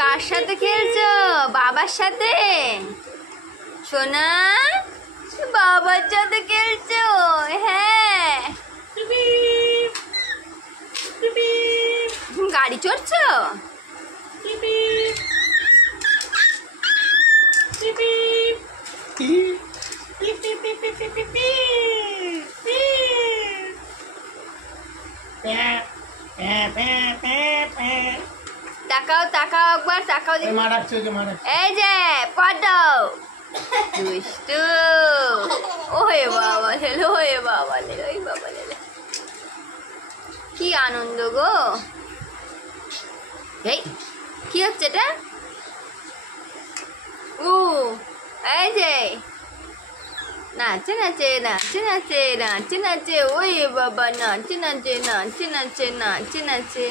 কার সাথে খেলছো? বাবার সাথে? সোনা, বাবার সাথে খেলছো? হ্যাঁ। গাড়ি চড়ছো? তাকাও তাকাও একবার, তাকাও দেখি। এই যে পদ্ম দুষ্টু। ওহে বাবা লেলো, ওহে বাবা লেলো, ওই বাবা লেলো। কি আনন্দ গো। এই কি হচ্ছে এটা? এই যে নাচে নাচে নাচে নাচে নাচে নাচে, ওই বাবা নাচে নাচে নাচে নাচে নাচে নাচে।